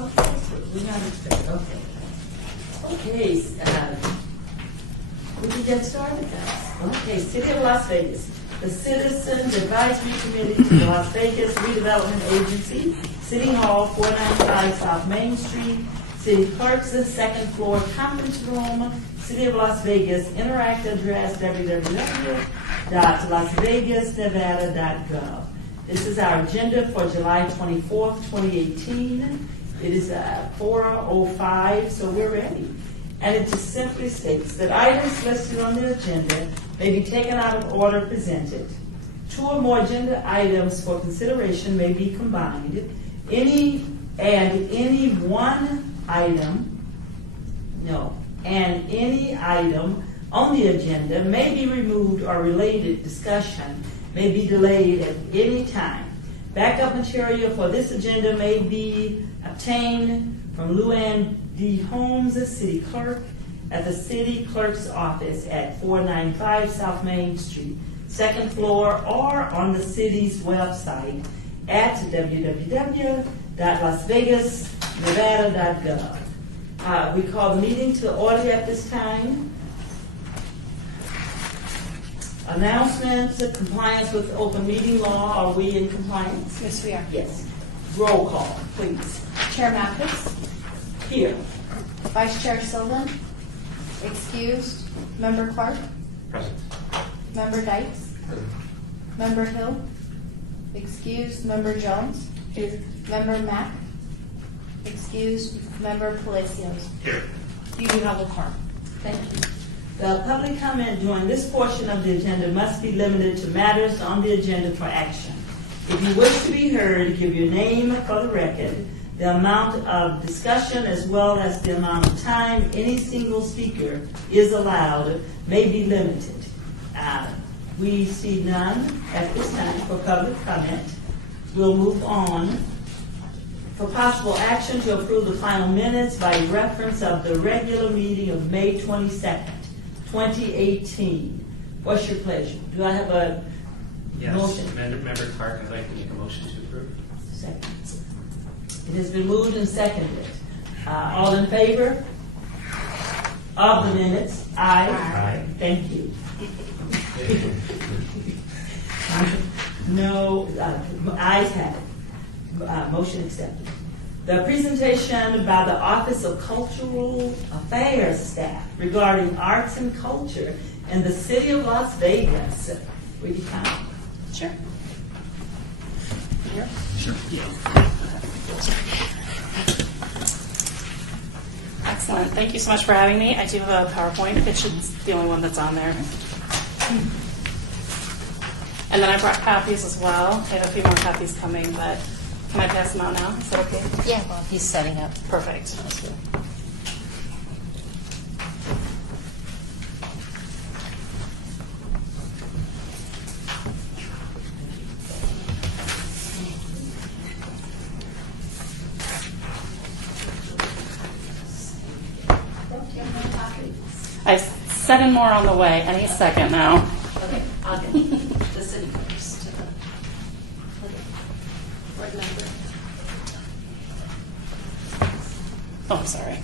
Okay, so we're not expecting, okay. Okay, we can get started, guys. Okay, City of Las Vegas. The Citizens Advisory Committee to the Las Vegas Redevelopment Agency, City Hall, 495 South Main Street, City Clerk's second floor conference room, City of Las Vegas, interact address www.lasvegasnevada.gov. This is our agenda for July 24th, 2018. It is 4:05, so we're ready. And it just simply states that items listed on the agenda may be taken out of order presented. Two or more agenda items for consideration may be combined. Any item on the agenda may be removed or related discussion may be delayed at any time. Backup material for this agenda may be obtained from Luann D. Holmes, City Clerk, at the City Clerk's office at 495 South Main Street, second floor, or on the city's website at www.lasvegasnevada.gov. We call the meeting to order at this time. Announcements of compliance with open meeting law. Are we in compliance? Yes, we are. Yes. Roll call, please. Chair Mathis. Here. Vice Chair Sylvan. Excused. Member Clark. Present. Member Dykes. Present. Member Hill. Excused. Member Jones. Here. Member Mack. Excused. Member Palacios. Here. You do have a quorum. Thank you. The public comment during this portion of the agenda must be limited to matters on the agenda for action. If you wish to be heard, give your name for the record. The amount of discussion as well as the amount of time any single speaker is allowed may be limited. We see none at this time for public comment. We'll move on. For possible action to approve the final minutes by reference of the regular meeting of May 22nd, 2018. What's your pleasure? Do I have a motion? Member Clark, I'd like to make a motion to approve. Second. It has been moved and seconded. All in favor of the minutes? Aye. Aye. Thank you. No, ayes have it. Motion accepted. The presentation by the Office of Cultural Affairs staff regarding arts and culture in the City of Las Vegas. Would you come? Sure. Sure. Excellent. Thank you so much for having me. I do have a PowerPoint. It's the only one that's on there. And then I brought copies as well. I have a few more copies coming, but can I pass them out now? Is that okay? Yeah, well, he's setting up. Perfect. I sent more on the way. Any second now. Okay, I'll get the city first. What number? Oh, I'm sorry.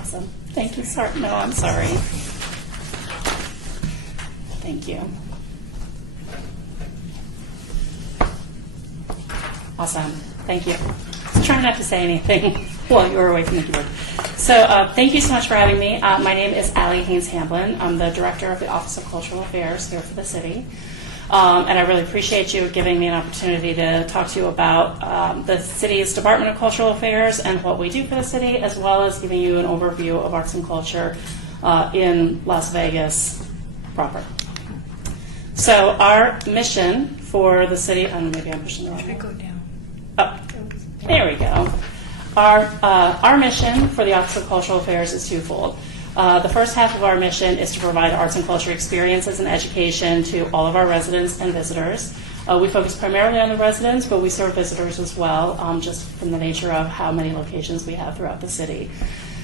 Awesome. Thank you. Sorry. No, I'm sorry. Thank you. Awesome. Thank you. I was trying not to say anything while you were away from the keyboard. So thank you so much for having me. My name is Allie Haynes-Hamblin. I'm the Director of the Office of Cultural Affairs here for the city. And I really appreciate you giving me an opportunity to talk to you about the city's Department of Cultural Affairs and what we do for the city, as well as giving you an overview of arts and culture in Las Vegas proper. So our mission for the city, maybe I'm pushing the wrong one. Oh, there we go. Our mission for the Office of Cultural Affairs is twofold. The first half of our mission is to provide arts and culture experiences and education to all of our residents and visitors. We focus primarily on the residents, but we serve visitors as well, just from the nature of how many locations we have throughout the city.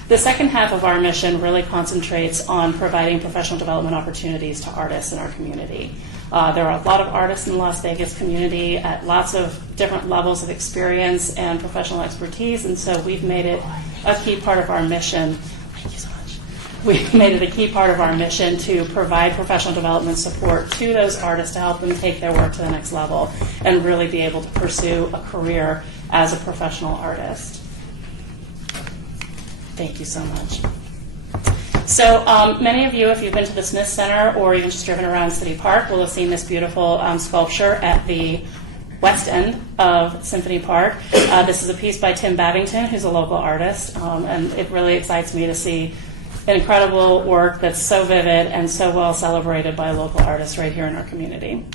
The second half of our mission really concentrates on providing professional development opportunities to artists in our community. There are a lot of artists in the Las Vegas community at lots of different levels of experience and professional expertise, and so we've made it a key part of our mission. Thank you so much. We've made it a key part of our mission to provide professional development support to those artists to help them take their work to the next level and really be able to pursue a career as a professional artist. Thank you so much. So many of you, if you've been to the Smith Center or even just driven around City Park, will have seen this beautiful sculpture at the west end of Symphony Park. This is a piece by Tim Babington, who's a local artist, and it really excites me to see an incredible work that's so vivid and so well celebrated by local artists right here in our community.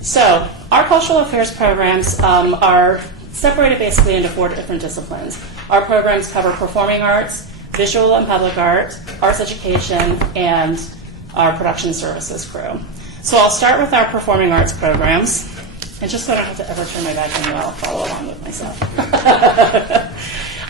So our cultural affairs programs are separated basically into 4 different disciplines. Our programs cover performing arts, visual and public art, arts education, and our production services crew. So I'll start with our performing arts programs. And just so I don't have to ever turn my back on you, I'll follow along with myself.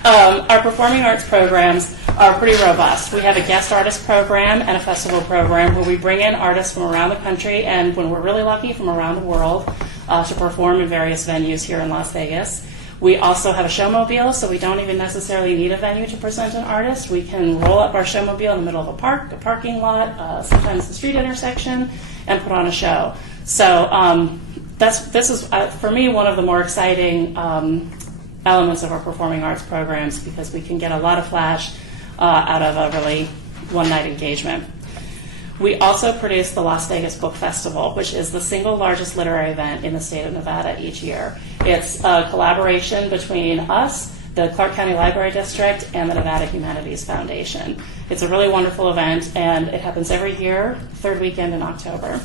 Our performing arts programs are pretty robust. We have a guest artist program and a festival program where we bring in artists from around the country and, when we're really lucky, from around the world to perform in various venues here in Las Vegas. We also have a showmobile, so we don't even necessarily need a venue to present an artist. We can roll up our showmobile in the middle of a park, a parking lot, sometimes the street intersection, and put on a show. So this is, for me, one of the more exciting elements of our performing arts programs because we can get a lot of flash out of a really one-night engagement. We also produce the Las Vegas Book Festival, which is the single largest literary event in the state of Nevada each year. It's a collaboration between us, the Clark County Library District, and the Nevada Humanities Foundation. It's a really wonderful event, and it happens every year, third weekend in October.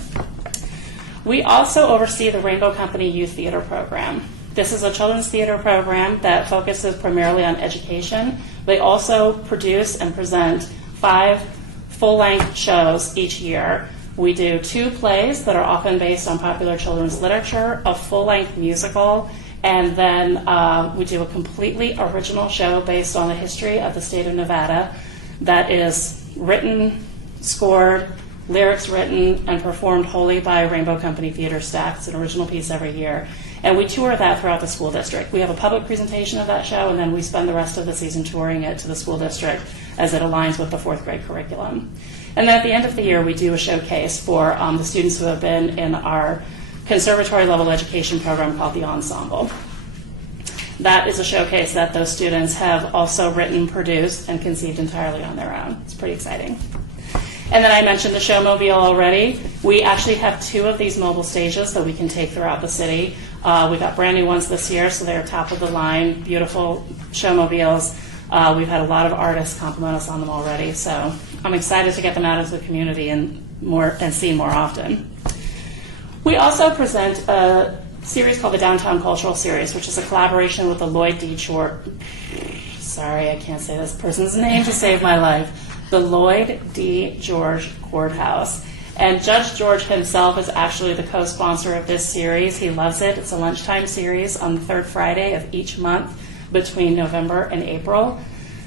We also oversee the Rainbow Company Youth Theater Program. This is a children's theater program that focuses primarily on education. They also produce and present 5 full-length shows each year. We do 2 plays that are often based on popular children's literature, a full-length musical, and then we do a completely original show based on the history of the state of Nevada that is written, scored, lyrics written, and performed wholly by Rainbow Company theater staff. It's an original piece every year. And we tour that throughout the school district. We have a public presentation of that show, and then we spend the rest of the season touring it to the school district as it aligns with the 4th grade curriculum. And then at the end of the year, we do a showcase for the students who have been in our conservatory level education program called the Ensemble. That is a showcase that those students have also written, produced, and conceived entirely on their own. It's pretty exciting. And then I mentioned the showmobile already. We actually have 2 of these mobile stages that we can take throughout the city. We got brand new ones this year, so they're top of the line, beautiful showmobiles. We've had a lot of artists compliment us on them already, so I'm excited to get them out into the community and seen more often. We also present a series called the Downtown Cultural Series, which is a collaboration with the Lloyd D. George. Sorry, I can't say this person's name to save my life. The Lloyd D. George Courthouse. And Judge George himself is actually the co-sponsor of this series. He loves it. It's a lunchtime series on the 3rd Friday of each month between November and April.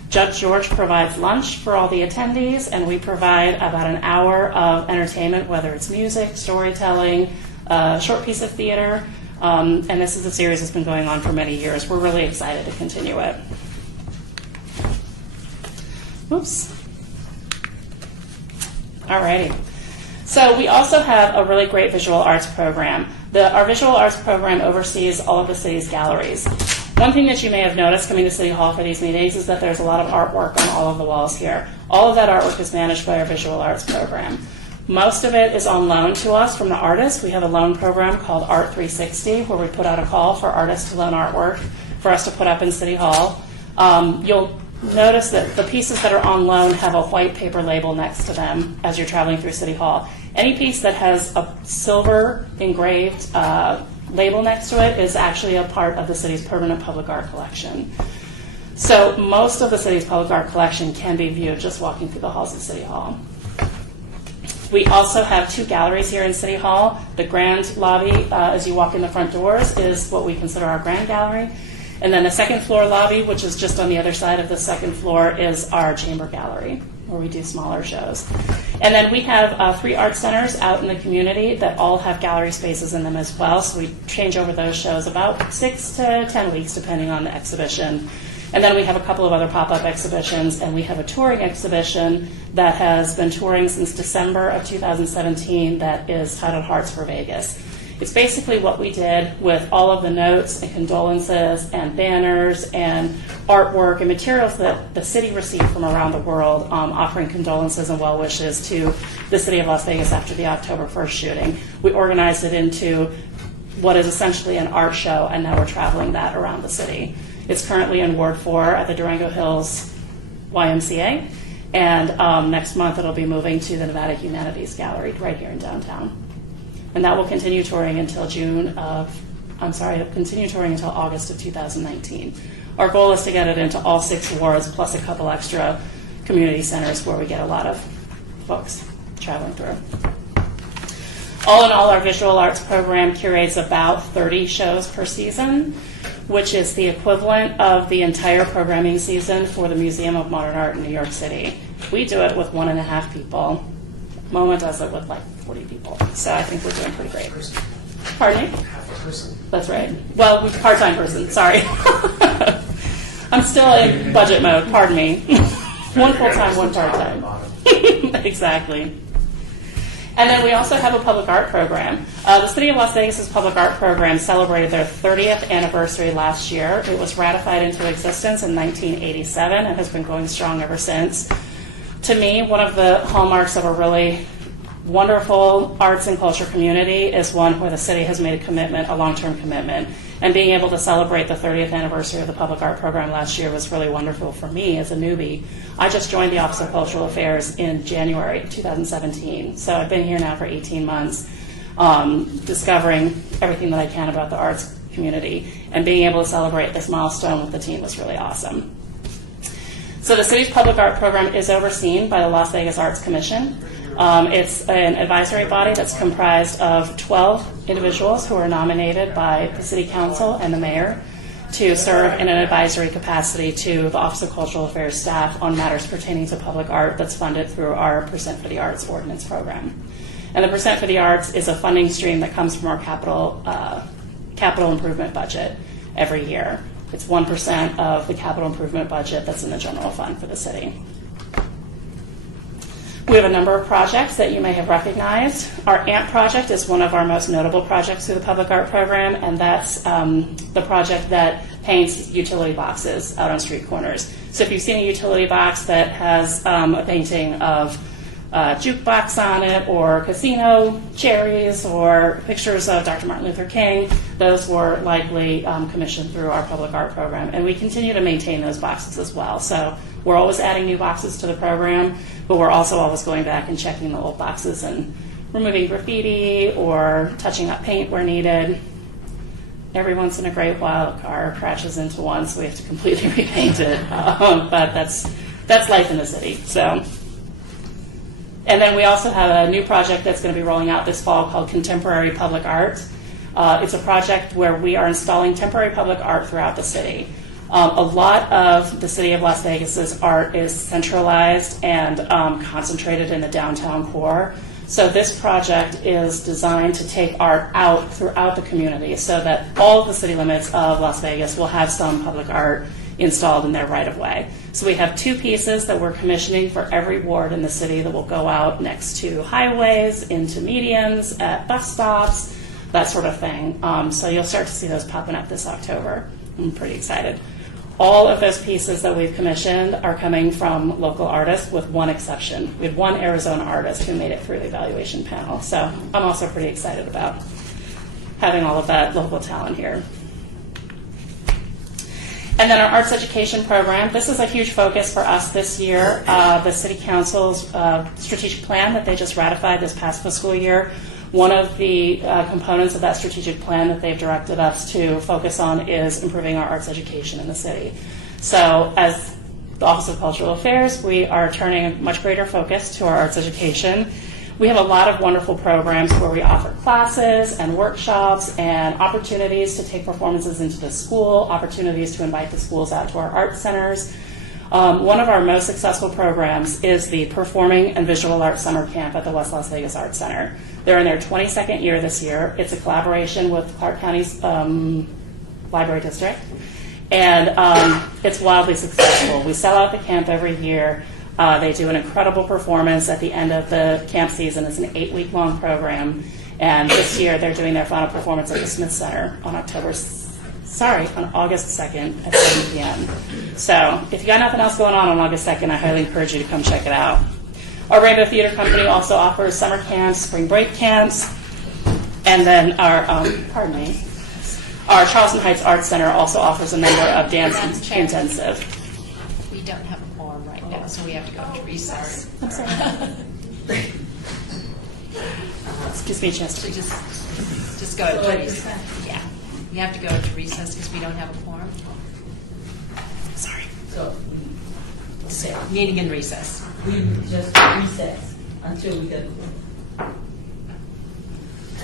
Judge George provides lunch for all the attendees, and we provide about an hour of entertainment, whether it's music, storytelling, a short piece of theater. And this is a series that's been going on for many years. We're really excited to continue it. Oops. Alrighty. So we also have a really great visual arts program. Our visual arts program oversees all of the city's galleries. One thing that you may have noticed coming to City Hall for these meetings is that there's a lot of artwork on all of the walls here. All of that artwork is managed by our visual arts program. Most of it is on loan to us from the artists. We have a loan program called Art 360 where we put out a call for artists to loan artwork for us to put up in City Hall. You'll notice that the pieces that are on loan have a white paper label next to them as you're traveling through City Hall. Any piece that has a silver engraved label next to it is actually a part of the city's permanent public art collection. So most of the city's public art collection can be viewed just walking through the halls of City Hall. We also have 2 galleries here in City Hall. The grand lobby, as you walk in the front doors, is what we consider our grand gallery. And then the second floor lobby, which is just on the other side of the second floor, is our chamber gallery, where we do smaller shows. And then we have 3 art centers out in the community that all have gallery spaces in them as well. So we change over those shows about 6 to 10 weeks, depending on the exhibition. And then we have a couple of other pop-up exhibitions, and we have a touring exhibition that has been touring since December of 2017 that is titled Hearts for Vegas. It's basically what we did with all of the notes and condolences and banners and artwork and materials that the city received from around the world, offering condolences and well wishes to the city of Las Vegas after the October 1st shooting. We organized it into what is essentially an art show, and now we're traveling that around the city. It's currently in Ward 4 at the Durango Hills YMCA, and next month it'll be moving to the Nevada Humanities Gallery right here in downtown. And that will continue touring until until August of 2019. Our goal is to get it into all 6 wards plus a couple extra community centers where we get a lot of folks traveling through. All in all, our visual arts program curates about 30 shows per season, which is the equivalent of the entire programming season for the Museum of Modern Art in New York City. We do it with 1.5 people. MoMA does it with like 40 people. So I think we're doing pretty great. Pardon me? Half a person. That's right. Well, part-time person, sorry. I'm still in budget mode, pardon me. One full-time, one part-time. Exactly. And then we also have a public art program. The City of Las Vegas' public art program celebrated their 30th anniversary last year. It was ratified into existence in 1987 and has been going strong ever since. To me, one of the hallmarks of a really wonderful arts and culture community is one where the city has made a commitment, a long-term commitment. And being able to celebrate the 30th anniversary of the public art program last year was really wonderful for me as a newbie. I just joined the Office of Cultural Affairs in January 2017. So I've been here now for 18 months, discovering everything that I can about the arts community. And being able to celebrate this milestone with the team was really awesome. So the city's public art program is overseen by the Las Vegas Arts Commission. It's an advisory body that's comprised of 12 individuals who are nominated by the City Council and the Mayor to serve in an advisory capacity to the Office of Cultural Affairs staff on matters pertaining to public art that's funded through our Percent for the Arts ordinance program. And the Percent for the Arts is a funding stream that comes from our capital improvement budget every year. It's 1% of the capital improvement budget that's in the general fund for the city. We have a number of projects that you may have recognized. Our AMP project is one of our most notable projects through the public art program, and that's the project that paints utility boxes out on street corners. So if you've seen a utility box that has a painting of a jukebox on it, or casino cherries, or pictures of Dr. Martin Luther King, those were likely commissioned through our public art program. And we continue to maintain those boxes as well. So we're always adding new boxes to the program, but we're also always going back and checking the old boxes and removing graffiti or touching up paint where needed. Every once in a great while, a car crashes into one, so we have to completely repaint it. But that's life in the city. So. And then we also have a new project that's going to be rolling out this fall called Contemporary Public Art. It's a project where we are installing temporary public art throughout the city. A lot of the city of Las Vegas's art is centralized and concentrated in the downtown core. So this project is designed to take art out throughout the community so that all of the city limits of Las Vegas will have some public art installed in their right-of-way. So we have 2 pieces that we're commissioning for every ward in the city that will go out next to highways, into medians, at bus stops, that sort of thing. So you'll start to see those popping up this October. I'm pretty excited. All of those pieces that we've commissioned are coming from local artists with one exception. We had one Arizona artist who made it through the evaluation panel. So I'm also pretty excited about having all of that local talent here. And then our arts education program. This is a huge focus for us this year. The City Council's strategic plan that they just ratified this past fiscal year, one of the components of that strategic plan that they've directed us to focus on is improving our arts education in the city. So as the Office of Cultural Affairs, we are turning a much greater focus to our arts education. We have a lot of wonderful programs where we offer classes and workshops and opportunities to take performances into the school, opportunities to invite the schools out to our art centers. One of our most successful programs is the Performing and Visual Arts Summer Camp at the West Las Vegas Arts Center. They're in their 22nd year this year. It's a collaboration with Clark County's Library District, and it's wildly successful. We sell out the camp every year. They do an incredible performance at the end of the camp season. It's an 8-week-long program, and this year they're doing their final performance at the Smith Center on August 2nd at 7 p.m. So if you got nothing else going on August 2nd, I highly encourage you to come check it out. Our Rainbow Theater Company also offers summer camps, spring break camps, and then our Charleston Heights Arts Center also offers a number of dance intensive. We don't have a quorum right now, so we have to go into recess. I'm sorry. Gives me a chance So to just go into recess. Yeah, you have to go into recess because we don't have a quorum. Sorry. So So, meeting in recess. we just recess until we get.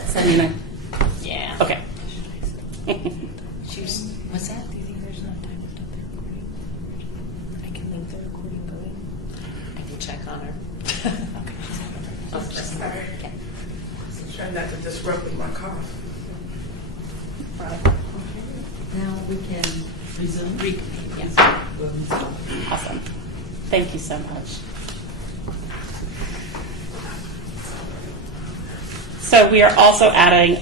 Sunday. Yeah. Okay. What's that? Do you think there's enough time to stop the recording? I can link the recording going. I can check on her. Okay. Okay. Try not to disrupt with my cough. Now we can resume. Yes. We'll resume. Awesome. Thank you so much. So we are also adding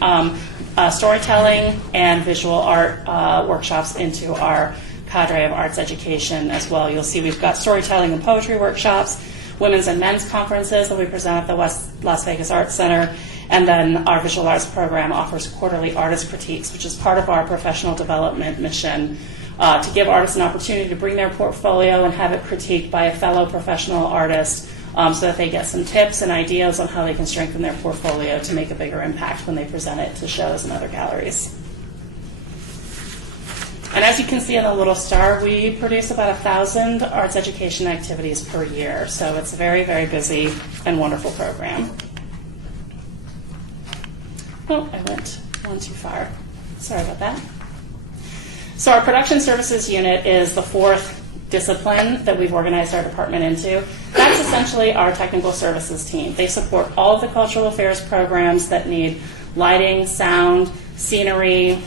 storytelling and visual art workshops into our cadre of arts education as well. You'll see we've got storytelling and poetry workshops, women's and men's conferences that we present at the West Las Vegas Arts Center, and then our visual arts program offers quarterly artist critiques, which is part of our professional development mission to give artists an opportunity to bring their portfolio and have it critiqued by a fellow professional artist so that they get some tips and ideas on how they can strengthen their portfolio to make a bigger impact when they present it to shows and other galleries. And as you can see in the little star, we produce about 1,000 arts education activities per year. So it's a very, very busy and wonderful program. Oh, I went one too far. Sorry about that. So our production services unit is the 4th discipline that we've organized our department into. That's essentially our technical services team. They support all of the cultural affairs programs that need lighting, sound, scenery,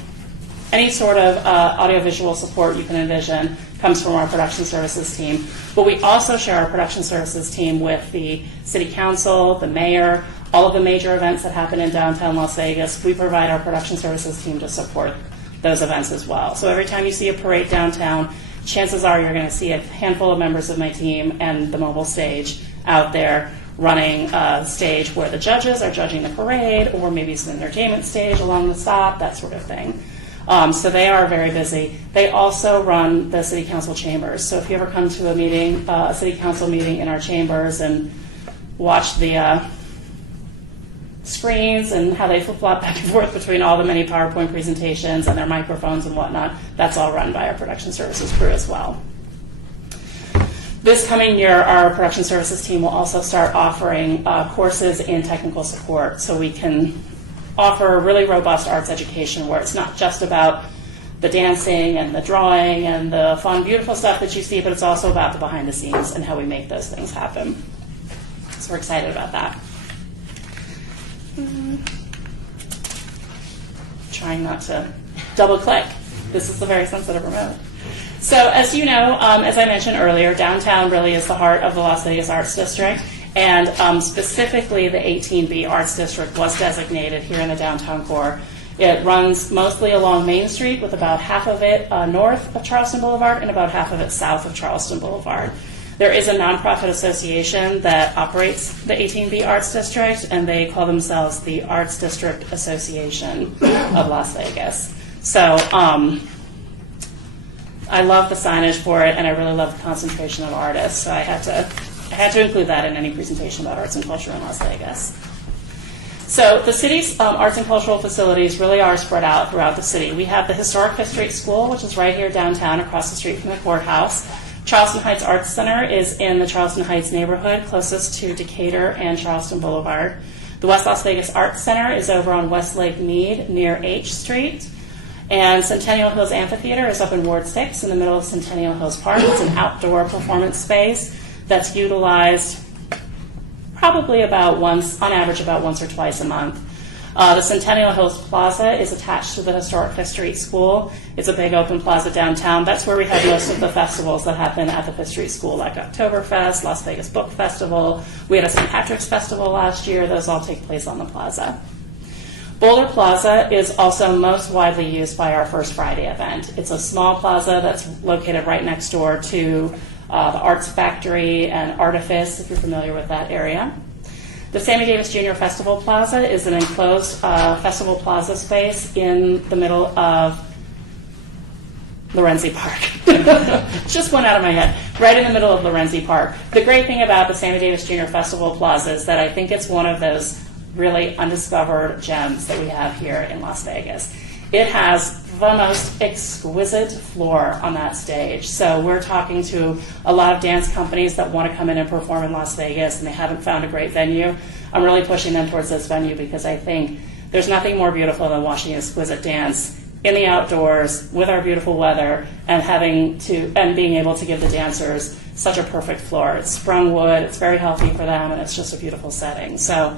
any sort of audiovisual support you can envision comes from our production services team. But we also share our production services team with the city council, the mayor, all of the major events that happen in downtown Las Vegas. We provide our production services team to support those events as well. So every time you see a parade downtown, chances are you're going to see a handful of members of my team and the mobile stage out there running a stage where the judges are judging the parade, or maybe it's an entertainment stage along the stop, that sort of thing. So they are very busy. They also run the city council chambers. So if you ever come to a meeting, a city council meeting in our chambers and watch the screens and how they flip-flop back and forth between all the many PowerPoint presentations and their microphones and whatnot, that's all run by our production services crew as well. This coming year, our production services team will also start offering courses in technical support, so we can offer a really robust arts education where it's not just about the dancing and the drawing and the fun, beautiful stuff that you see, but it's also about the behind the scenes and how we make those things happen. So we're excited about that. Trying not to double click. This is the very sensitive remote. So as you know, as I mentioned earlier, downtown really is the heart of the Las Vegas Arts District, and specifically the 18B Arts District was designated here in the downtown core. It runs mostly along Main Street, with about half of it north of Charleston Boulevard and about half of it south of Charleston Boulevard. There is a nonprofit association that operates the 18B Arts District, and they call themselves the Arts District Association of Las Vegas. So I love the signage for it, and I really love the concentration of artists. So I had to include that in any presentation about arts and culture in Las Vegas. So the city's arts and cultural facilities really are spread out throughout the city. We have the Historic Fifth Street School, which is right here downtown across the street from the courthouse. Charleston Heights Arts Center is in the Charleston Heights neighborhood, closest to Decatur and Charleston Boulevard. The West Las Vegas Arts Center is over on Westlake Mead near H Street. And Centennial Hills Amphitheater is up in Ward 6 in the middle of Centennial Hills Park. It's an outdoor performance space that's utilized probably on average about once or twice a month. The Centennial Hills Plaza is attached to the Historic Fifth Street School. It's a big open plaza downtown. That's where we have most of the festivals that happen at the Fifth Street School, like Oktoberfest, Las Vegas Book Festival. We had a St. Patrick's Festival last year. Those all take place on the plaza. Boulder Plaza is also most widely used by our First Friday event. It's a small plaza that's located right next door to the Arts Factory and Artifice, if you're familiar with that area. The Sammy Davis Jr. Festival Plaza is an enclosed festival plaza space in the middle of Lorenzi Park. Just went out of my head. Right in the middle of Lorenzi Park. The great thing about the Sammy Davis Jr. Festival Plaza is that I think it's one of those really undiscovered gems that we have here in Las Vegas. It has the most exquisite floor on that stage. So we're talking to a lot of dance companies that want to come in and perform in Las Vegas, and they haven't found a great venue. I'm really pushing them towards this venue because I think there's nothing more beautiful than watching exquisite dance in the outdoors with our beautiful weather and being able to give the dancers such a perfect floor. It's sprung wood, it's very healthy for them, and it's just a beautiful setting. So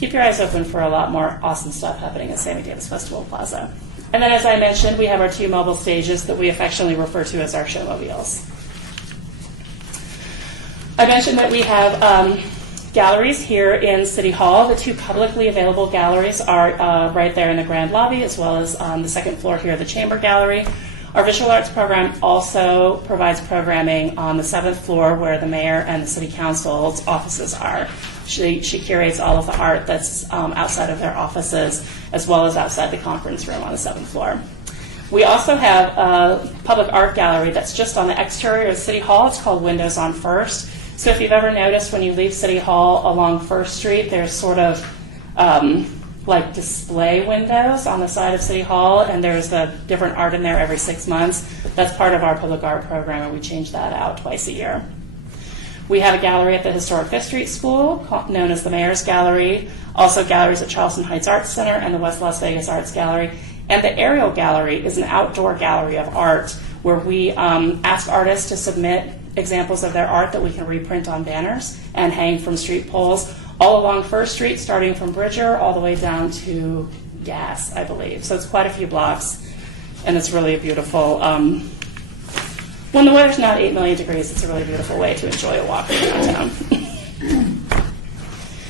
keep your eyes open for a lot more awesome stuff happening at Sammy Davis Festival Plaza. And then, as I mentioned, we have our 2 mobile stages that we affectionately refer to as our showmobiles. I mentioned that we have galleries here in City Hall. The 2 publicly available galleries are right there in the grand lobby, as well as on the second floor here, the Chamber Gallery. Our visual arts program also provides programming on the 7th floor where the mayor and the city council's offices are. She curates all of the art that's outside of their offices, as well as outside the conference room on the 7th floor. We also have a public art gallery that's just on the exterior of City Hall. It's called Windows on First. So if you've ever noticed when you leave City Hall along First Street, there's sort of like display windows on the side of City Hall, and there's the different art in there every 6 months. That's part of our public art program, and we change that out twice a year. We have a gallery at the Historic Fifth Street School, known as the Mayor's Gallery, also galleries at Charleston Heights Arts Center and the West Las Vegas Arts Gallery. And the Aerial Gallery is an outdoor gallery of art where we ask artists to submit examples of their art that we can reprint on banners and hang from street poles all along First Street, starting from Bridger all the way down to Gas, I believe. So it's quite a few blocks, and it's really a beautiful, when the weather's not 8 million degrees, it's a really beautiful way to enjoy a walk downtown.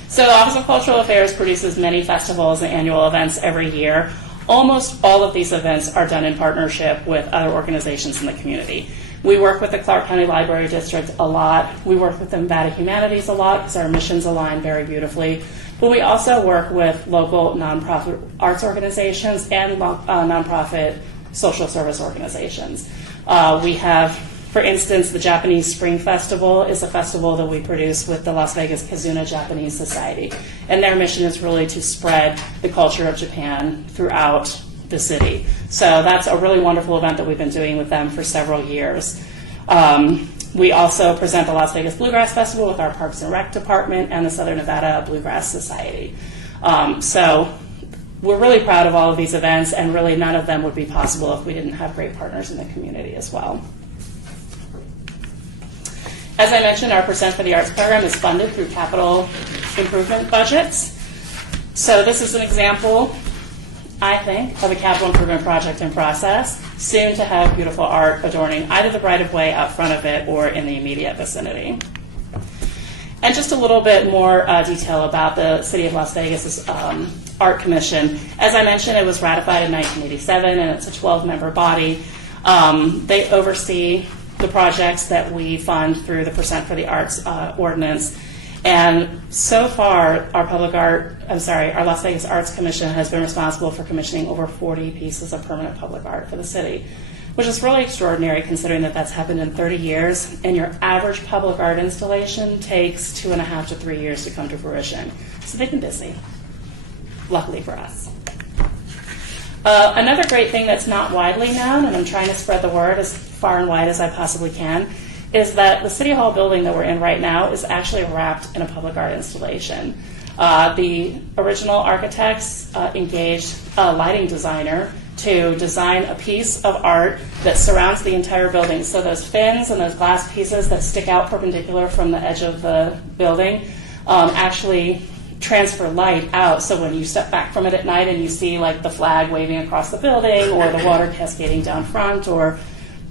So the Office of Cultural Affairs produces many festivals and annual events every year. Almost all of these events are done in partnership with other organizations in the community. We work with the Clark County Library District a lot. We work with the Nevada Humanities a lot because our missions align very beautifully. But we also work with local nonprofit arts organizations and nonprofit social service organizations. We have, for instance, the Japanese Spring Festival is a festival that we produce with the Las Vegas Kizuna Japanese Society. And their mission is really to spread the culture of Japan throughout the city. So that's a really wonderful event that we've been doing with them for several years. We also present the Las Vegas Bluegrass Festival with our Parks and Rec Department and the Southern Nevada Bluegrass Society. So we're really proud of all of these events, and really none of them would be possible if we didn't have great partners in the community as well. As I mentioned, our Percent for the Arts program is funded through capital improvement budgets. So this is an example, I think, of a capital improvement project in process. soon to have beautiful art adorning either the right-of-way out front of it or in the immediate vicinity. And just a little bit more detail about the City of Las Vegas's Art Commission. As I mentioned, it was ratified in 1987, and it's a 12-member body. They oversee the projects that we fund through the Percent for the Arts ordinance. And so far, our Las Vegas Arts Commission has been responsible for commissioning over 40 pieces of permanent public art for the city, which is really extraordinary considering that that's happened in 30 years, and your average public art installation takes 2.5 to 3 years to come to fruition. So they've been busy, luckily for us. Another great thing that's not widely known, and I'm trying to spread the word as far and wide as I possibly can, is that the City Hall building that we're in right now is actually wrapped in a public art installation. The original architects engaged a lighting designer to design a piece of art that surrounds the entire building. So those fins and those glass pieces that stick out perpendicular from the edge of the building actually transfer light out. So when you step back from it at night and you see like the flag waving across the building or the water cascading down front or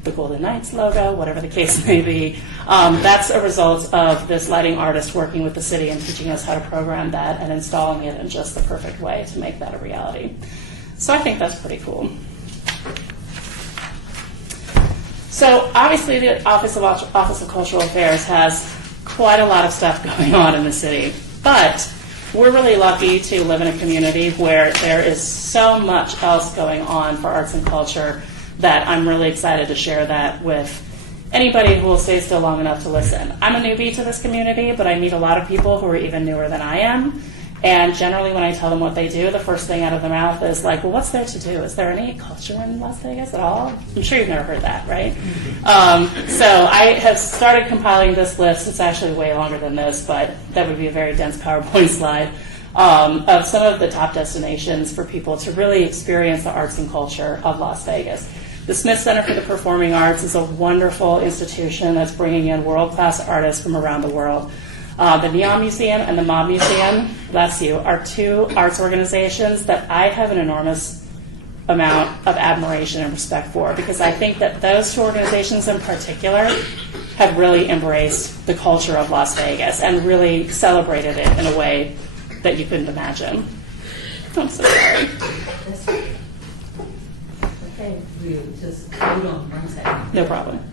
the Golden Knights logo, whatever the case may be, that's a result of this lighting artist working with the city and teaching us how to program that and installing it in just the perfect way to make that a reality. So I think that's pretty cool. So obviously the Office of Cultural Affairs has quite a lot of stuff going on in the city, but we're really lucky to live in a community where there is so much else going on for arts and culture that I'm really excited to share that with anybody who will stay still long enough to listen. I'm a newbie to this community, but I meet a lot of people who are even newer than I am. And generally when I tell them what they do, the first thing out of their mouth is like, well, what's there to do? Is there any culture in Las Vegas at all? I'm sure you've never heard that, right? So I have started compiling this list. It's actually way longer than this, but that would be a very dense PowerPoint slide of some of the top destinations for people to really experience the arts and culture of Las Vegas. The Smith Center for the Performing Arts is a wonderful institution that's bringing in world-class artists from around the world. The Neon Museum and the Mob Museum, bless you, are two arts organizations that I have an enormous amount of admiration and respect for, because I think that those two organizations in particular have really embraced the culture of Las Vegas and really celebrated it in a way that you couldn't imagine. I'm so sorry. Okay, we'll just hold on 1 second. No problem.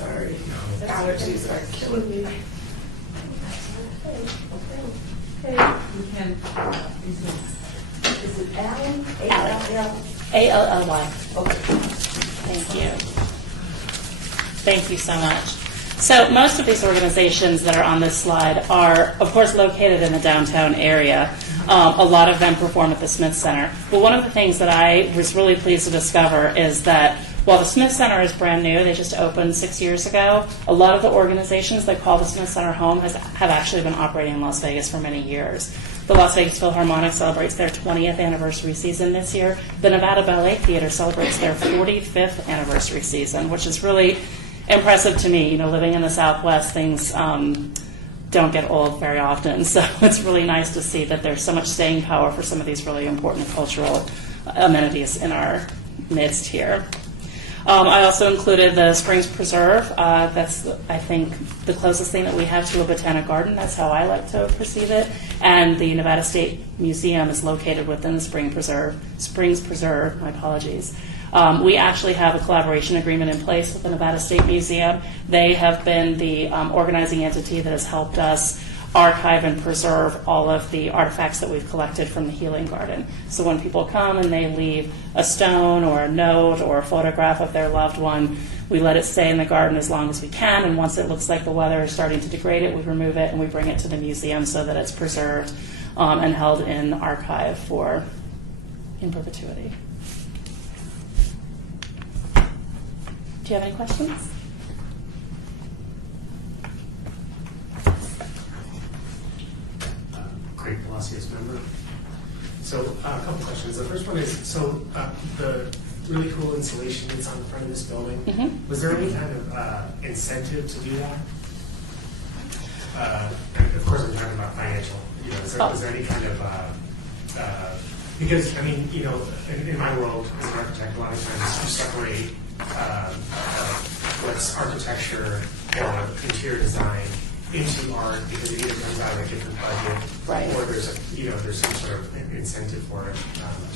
sorry. Allergies are killing me. Okay, we can, is it Allen? A-L-L? ALLY. Okay. Thank you. Thank you so much. So most of these organizations that are on this slide are, of course, located in the downtown area. A lot of them perform at the Smith Center. But one of the things that I was really pleased to discover is that while the Smith Center is brand new, they just opened 6 years ago, a lot of the organizations that call the Smith Center home have actually been operating in Las Vegas for many years. The Las Vegas Philharmonic celebrates their 20th anniversary season this year. The Nevada Ballet Theater celebrates their 45th anniversary season, which is really impressive to me. You know, living in the Southwest, things don't get old very often. So it's really nice to see that there's so much staying power for some of these really important cultural amenities in our midst here. I also included the Springs Preserve. That's, I think, the closest thing that we have to a botanic garden. That's how I like to perceive it. And the Nevada State Museum is located within the Springs Preserve. My apologies. We actually have a collaboration agreement in place with the Nevada State Museum. They have been the organizing entity that has helped us archive and preserve all of the artifacts that we've collected from the Healing Garden. So when people come and they leave a stone or a note or a photograph of their loved one, we let it stay in the garden as long as we can, and once it looks like the weather is starting to degrade it, we remove it and we bring it to the museum so that it's preserved and held in archive in perpetuity. Do you have any questions? Craig Palacios member. So a couple questions. The first one is, so the really cool installation that's on the front of this building, was there any kind of incentive to do that? And of course I'm talking about financial. You know, was there any kind of, because I mean, you know, in my world as an architect, a lot of times you separate what's architecture or interior design into art because it either comes out of a different budget, right, or there's some sort of incentive for it.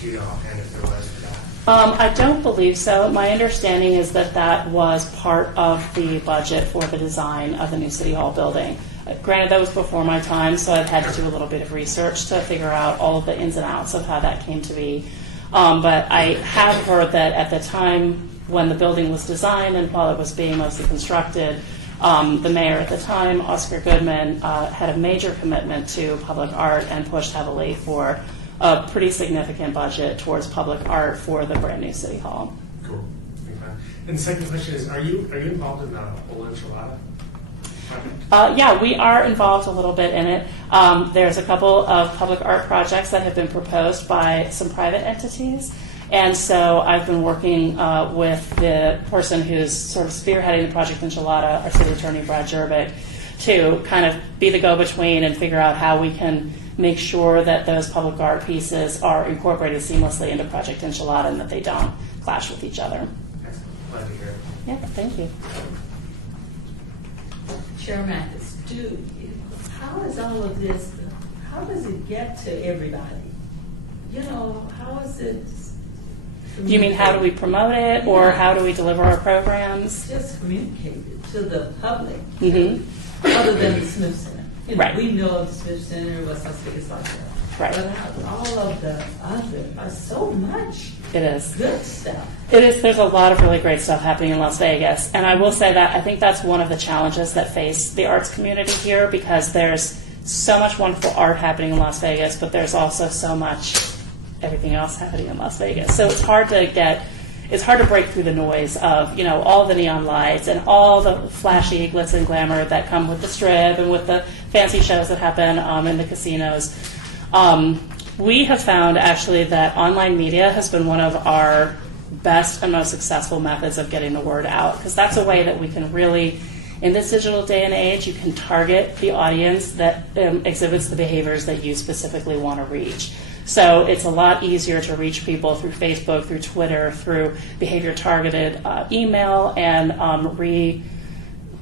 Do you know offhand if there was for that? I don't believe so. My understanding is that that was part of the budget for the design of the new City Hall building. Granted, that was before my time, so I've had to do a little bit of research to figure out all of the ins and outs of how that came to be. But I have heard that at the time when the building was designed and while it was being mostly constructed, the mayor at the time, Oscar Goodman, had a major commitment to public art and pushed heavily for a pretty significant budget towards public art for the brand new City Hall. Cool. Okay. And the second question is, are you involved in the whole enchilada project? Yeah, we are involved a little bit in it. There's a couple of public art projects that have been proposed by some private entities. And so I've been working with the person who's sort of spearheading the Project Enchilada, our city attorney, Brad Jervik, to kind of be the go-between and figure out how we can make sure that those public art pieces are incorporated seamlessly into Project Enchilada and that they don't clash with each other. Excellent. Glad to hear it. Yeah, thank you. Chair Mathis, how is all of this, how does it get to everybody? You know, how is it? Do you mean how do we promote it, or how do we deliver our programs? Just communicated to the public, Mm-hmm. other than the Smith Center. You know, Right. We know of the Smith Center, West Las Vegas, like that. Right. But all of the other, so much It is. good stuff. It is. There's a lot of really great stuff happening in Las Vegas, and I will say that I think that's one of the challenges that face the arts community here, because there's so much wonderful art happening in Las Vegas, but there's also so much everything else happening in Las Vegas. So it's hard to break through the noise of, you know, all the neon lights and all the flashy glitz and glamour that come with the Strip and with the fancy shows that happen in the casinos. We have found actually that online media has been one of our best and most successful methods of getting the word out, because that's a way that we can really, in this digital day and age, you can target the audience that exhibits the behaviors that you specifically want to reach. So it's a lot easier to reach people through Facebook, through Twitter, through behavior-targeted email, and I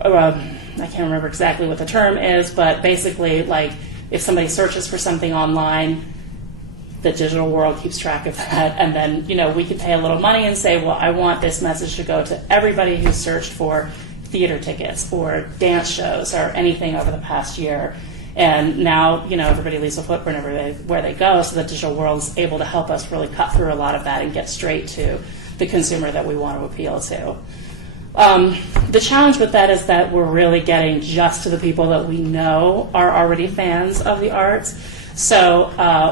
can't remember exactly what the term is, but basically, like, if somebody searches for something online, the digital world keeps track of that, and then, you know, we could pay a little money and say, well, I want this message to go to everybody who searched for theater tickets or dance shows or anything over the past year. And now, everybody leaves a footprint where they go, so the digital world is able to help us really cut through a lot of that and get straight to the consumer that we want to appeal to. The challenge with that is that we're really getting just to the people that we know are already fans of the arts. So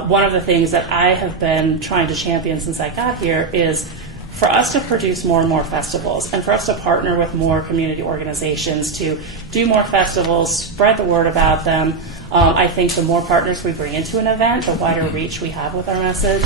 one of the things that I have been trying to champion since I got here is for us to produce more and more festivals and for us to partner with more community organizations to do more festivals, spread the word about them. I think the more partners we bring into an event, the wider reach we have with our message.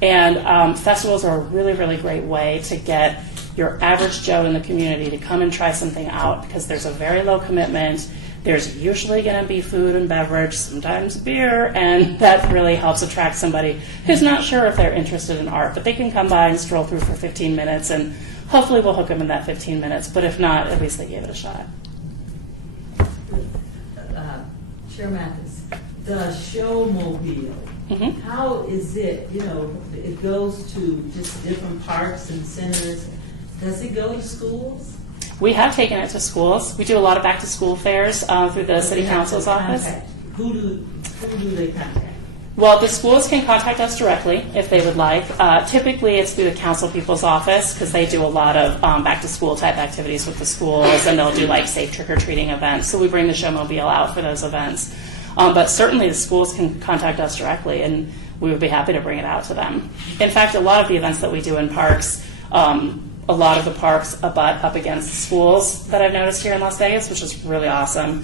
And festivals are a really, really great way to get your average Joe in the community to come and try something out because there's a very low commitment. There's usually going to be food and beverage, sometimes beer, and that really helps attract somebody who's not sure if they're interested in art, but they can come by and stroll through for 15 minutes, and hopefully we'll hook them in that 15 minutes, but if not, at least they gave it a shot. Chair Mathis, the showmobile, how is it, it goes to just different parks and centers. Does it go to schools? We have taken it to schools. We do a lot of back-to-school fairs through the City Council's office. Who do they contact? Well, the schools can contact us directly if they would like. Typically, it's through the council people's office because they do a lot of back-to-school type activities with the schools, and they'll do like safe trick-or-treating events. So we bring the showmobile out for those events. But certainly the schools can contact us directly, and we would be happy to bring it out to them. In fact, a lot of the events that we do in parks, a lot of the parks abut up against the schools that I've noticed here in Las Vegas, which is really awesome.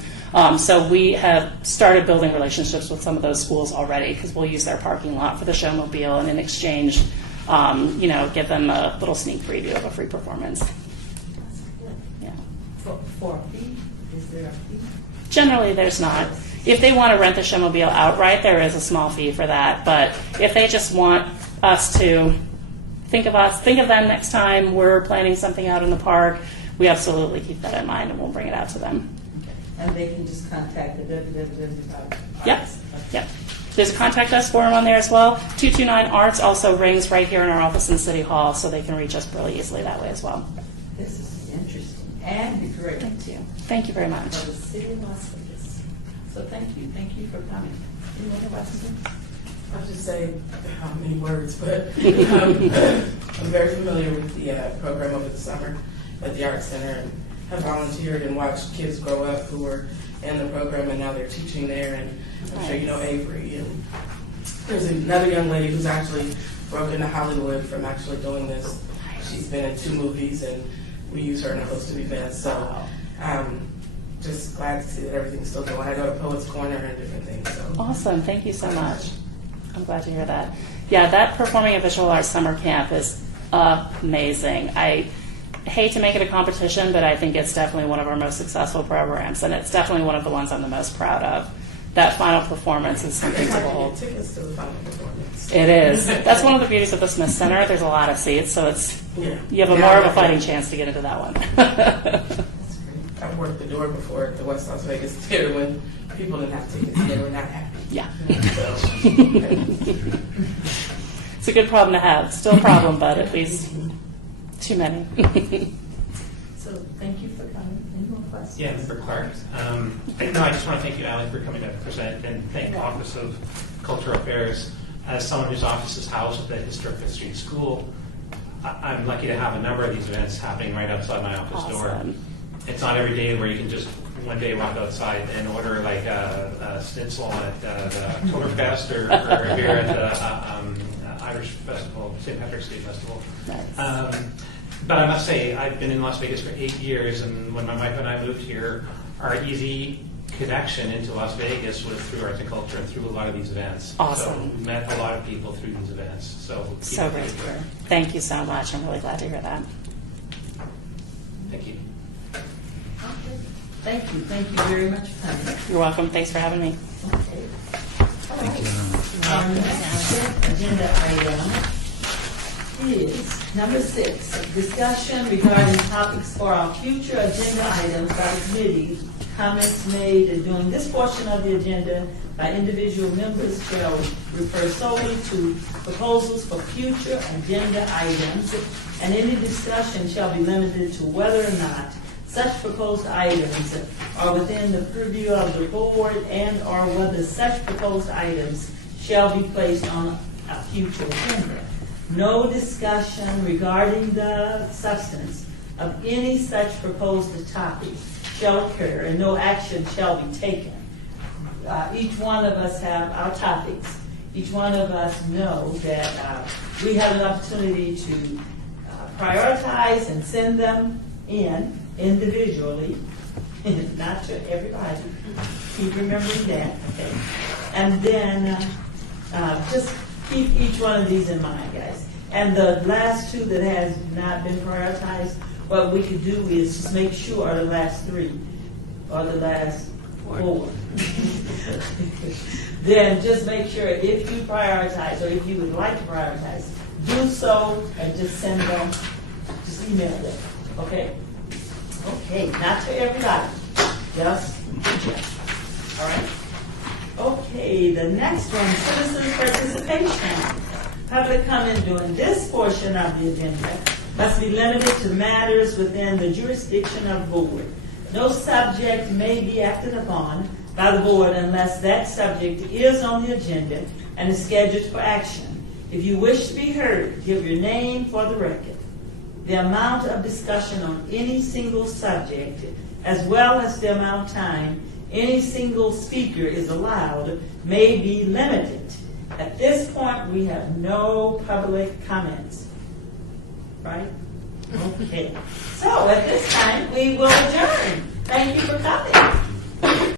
So we have started building relationships with some of those schools already because we'll use their parking lot for the showmobile and in exchange, give them a little sneak preview of a free performance. Yeah. For a fee? Is there a fee? Generally, there's not. If they want to rent the showmobile outright, there is a small fee for that. But if they just want us to think of them next time we're planning something out in the park, we absolutely keep that in mind and we'll bring it out to them. And they can just contact the www. Yep. There's a contact us form on there as well. 229 Arts also rings right here in our office in City Hall, so they can reach us really easily that way as well. This is interesting and great. Thank you. Thank you very much. For the city of Las Vegas. So thank you. Thank you for coming. Any other questions? I'll just say how many words, but I'm very familiar with the program over the summer at the Art Center and have volunteered and watched kids grow up who were in the program and now they're teaching there. And I'm sure you know Avery. And there's another young lady who's actually broke into Hollywood from actually doing this. She's been in 2 movies and we use her in a host of events. So just glad to see that everything's still going. I go to Poets Corner and different things. So. Awesome. Thank you so much. I'm glad to hear that. Yeah, that Performing and Visual Arts Summer Camp is amazing. I hate to make it a competition, but I think it's definitely one of our most successful programs, and it's definitely one of the ones I'm the most proud of. That final performance is something to behold. Tickets to the final performance. It is. That's one of the beauties of the Smith Center. There's a lot of seats, so you have more of a fighting chance to get into that one. I've worked the door before at the West Las Vegas Theater when people didn't have tickets and they were not happy. Yeah. So, It's a good problem to have. Still a problem, but at least too many. So thank you for coming. Any more questions? Yeah, Member Clark. No, I just want to thank you, Allie, for coming to present, and thank the Office of Cultural Affairs. As someone whose office is housed at the Historic Fifth Street School, I'm lucky to have a number of these events happening right outside my office door. It's not every day where you can just one day walk outside and order like a schnitzel at the Oktoberfest or a beer at the Irish Festival, St. Patrick's Day Festival. Nice. But I must say, I've been in Las Vegas for 8 years, and when my wife and I moved here, our easy connection into Las Vegas was through arts and culture and through a lot of these events. Awesome. So we met a lot of people through these events. So great to hear. Thank you so much. I'm really glad to hear that. Thank you. Thank you. Thank you very much for coming. You're welcome. Thanks for having me. Okay. All right. Our next agenda item is number 6, discussion regarding topics for our future agenda items by the committee. Comments made during this portion of the agenda by individual members shall refer solely to proposals for future agenda items, and any discussion shall be limited to whether or not such proposed items are within the purview of the board and/or whether such proposed items shall be placed on a future agenda. No discussion regarding the substance of any such proposed topic shall occur, and no action shall be taken. Each one of us have our topics. Each one of us know that we have an opportunity to prioritize and send them in individually, not to everybody. Keep remembering that, okay? And then just keep each one of these in mind, guys. And the last two that has not been prioritized, what we could do is just make sure the last three or the last four. Then just make sure if you prioritize or if you would like to prioritize, do so and just send them, just email them, okay? Okay, not to everybody, just all right? Okay, the next one, citizens participation. Public comment during this portion of the agenda must be limited to matters within the jurisdiction of the board. No subject may be acted upon by the board unless that subject is on the agenda and is scheduled for action. If you wish to be heard, give your name for the record. The amount of discussion on any single subject, as well as the amount of time any single speaker is allowed, may be limited. At this point, we have no public comments. Right? Okay. So at this time, we will adjourn. Thank you for coming.